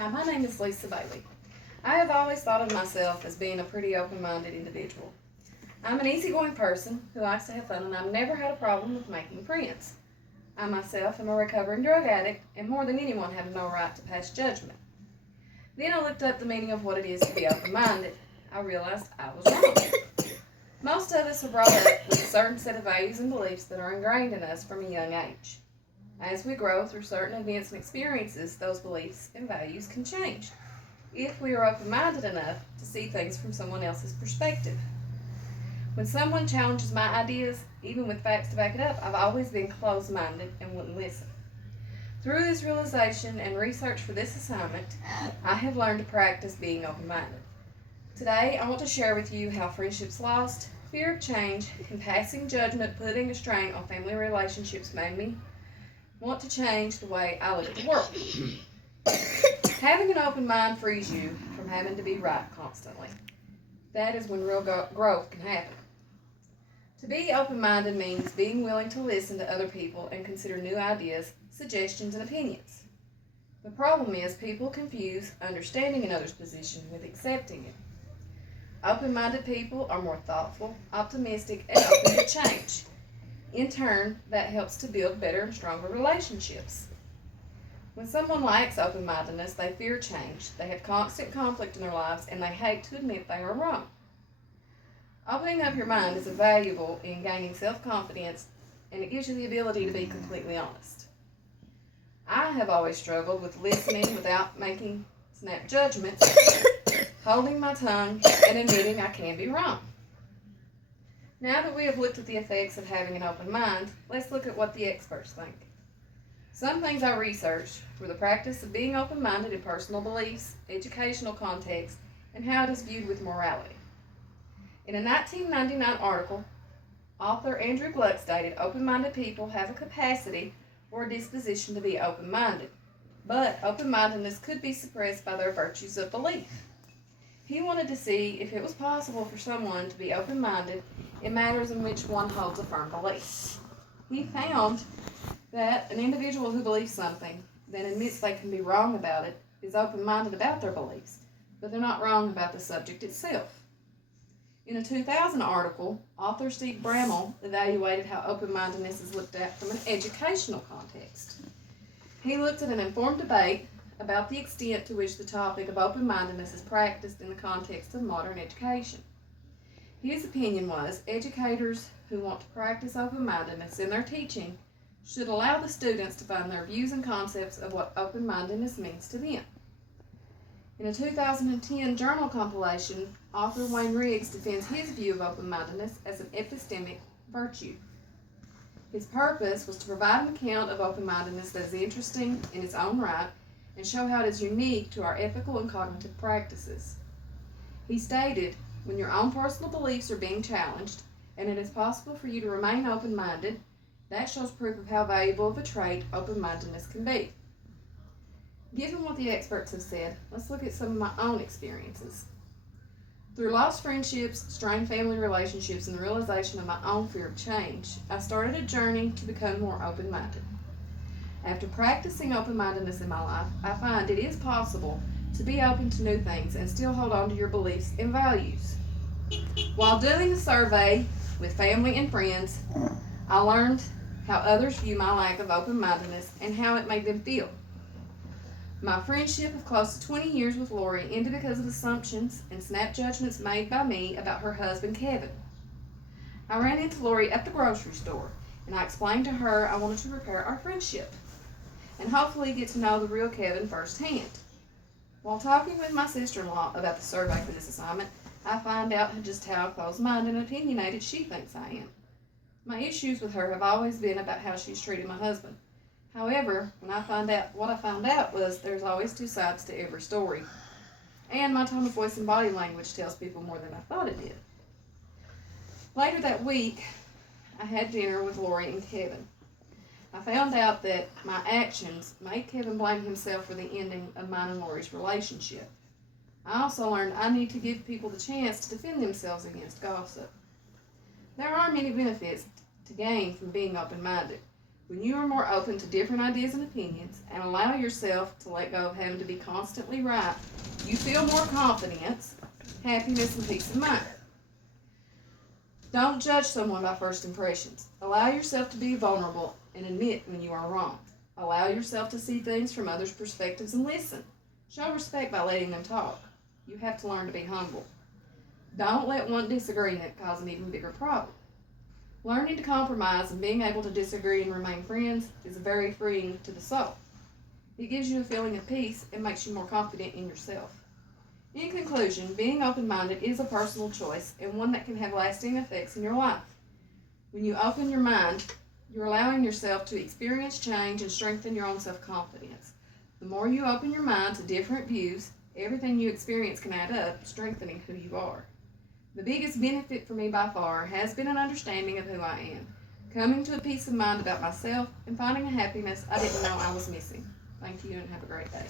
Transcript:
Hi, my name is Lisa Bailey. I have always thought of myself as being a pretty open-minded individual. I'm an easygoing person who likes to have fun, and I've never had a problem with making friends. I myself am a recovering drug addict, and more than anyone have no right to pass judgment. Then I looked up the meaning of what it is to be open-minded. I realized I was wrong. Most of us are brought up with a certain set of values and beliefs that are ingrained in us from a young age. As we grow through certain events and experiences, those beliefs and values can change if we are open-minded enough to see things from someone else's perspective. When someone challenges my ideas, even with facts to back it up, I've always been closed-minded and wouldn't listen. Through this realization and research for this assignment, I have learned to practice being open-minded. Today, I want to share with you how friendships lost, fear of change, and passing judgment putting a strain on family relationships made me want to change the way I look at the world. Having an open mind frees you from having to be right constantly. That is when real growth can happen. To be open-minded means being willing to listen to other people and consider new ideas, suggestions, and opinions. The problem is people confuse understanding another's position with accepting it. Open-minded people are more thoughtful, optimistic, and open to change. In turn, that helps to build better and stronger relationships. When someone lacks open-mindedness, they fear change, they have constant conflict in their lives, and they hate to admit they are wrong. Opening up your mind is valuable in gaining self-confidence, and it gives you the ability to be completely honest. I have always struggled with listening without making snap judgments, holding my tongue, and admitting I can be wrong. Now that we have looked at the effects of having an open mind, let's look at what the experts think. Some things I researched were the practice of being open-minded in personal beliefs, educational context, and how it is viewed with morality. In a 1999 article, author Andrew Gluck stated open-minded people have a capacity or a disposition to be open-minded, but open-mindedness could be suppressed by their virtues of belief. He wanted to see if it was possible for someone to be open-minded in matters in which one holds a firm belief. He found that an individual who believes something, then admits they can be wrong about it, is open-minded about their beliefs, but they're not wrong about the subject itself. In a 2000 article, author Steve Bramall evaluated how open-mindedness is looked at from an educational context. He looked at an informed debate about the extent to which the topic of open-mindedness is practiced in the context of modern education. His opinion was educators who want to practice open-mindedness in their teaching should allow the students to find their views and concepts of what open-mindedness means to them. In a 2010 journal compilation, author Wayne Riggs defends his view of open-mindedness as an epistemic virtue. His purpose was to provide an account of open-mindedness that is interesting in its own right and show how it is unique to our ethical and cognitive practices. He stated, when your own personal beliefs are being challenged, and it is possible for you to remain open-minded, that shows proof of how valuable of a trait open-mindedness can be. Given what the experts have said, let's look at some of my own experiences. Through lost friendships, strained family relationships, and the realization of my own fear of change, I started a journey to become more open-minded. After practicing open-mindedness in my life, I find it is possible to be open to new things and still hold on to your beliefs and values. While doing a survey with family and friends, I learned how others view my lack of open-mindedness and how it made them feel. My friendship of close to 20 years with Lori ended because of assumptions and snap judgments made by me about her husband, Kevin. I ran into Lori at the grocery store, and I explained to her I wanted to repair our friendship and hopefully get to know the real Kevin firsthand. While talking with my sister-in-law about the survey for this assignment, I find out just how closed-minded and opinionated she thinks I am. My issues with her have always been about how she's treated my husband. However, what I found out was there's always two sides to every story, and my tone of voice and body language tells people more than I thought it did. Later that week, I had dinner with Lori and Kevin. I found out that my actions made Kevin blame himself for the ending of mine and Lori's relationship. I also learned I need to give people the chance to defend themselves against gossip. There are many benefits to gain from being open-minded. When you are more open to different ideas and opinions and allow yourself to let go of having to be constantly right, you feel more confidence, happiness, and peace of mind. Don't judge someone by first impressions. Allow yourself to be vulnerable and admit when you are wrong. Allow yourself to see things from others' perspectives and listen. Show respect by letting them talk. You have to learn to be humble. Don't let one disagreement cause an even bigger problem. Learning to compromise and being able to disagree and remain friends is very freeing to the soul. It gives you a feeling of peace and makes you more confident in yourself. In conclusion, being open-minded is a personal choice and one that can have lasting effects in your life. When you open your mind, you're allowing yourself to experience change and strengthen your own self-confidence. The more you open your mind to different views, everything you experience can add up, strengthening who you are. The biggest benefit for me by far has been an understanding of who I am, coming to a peace of mind about myself, and finding a happiness I didn't know I was missing. Thank you and have a great day.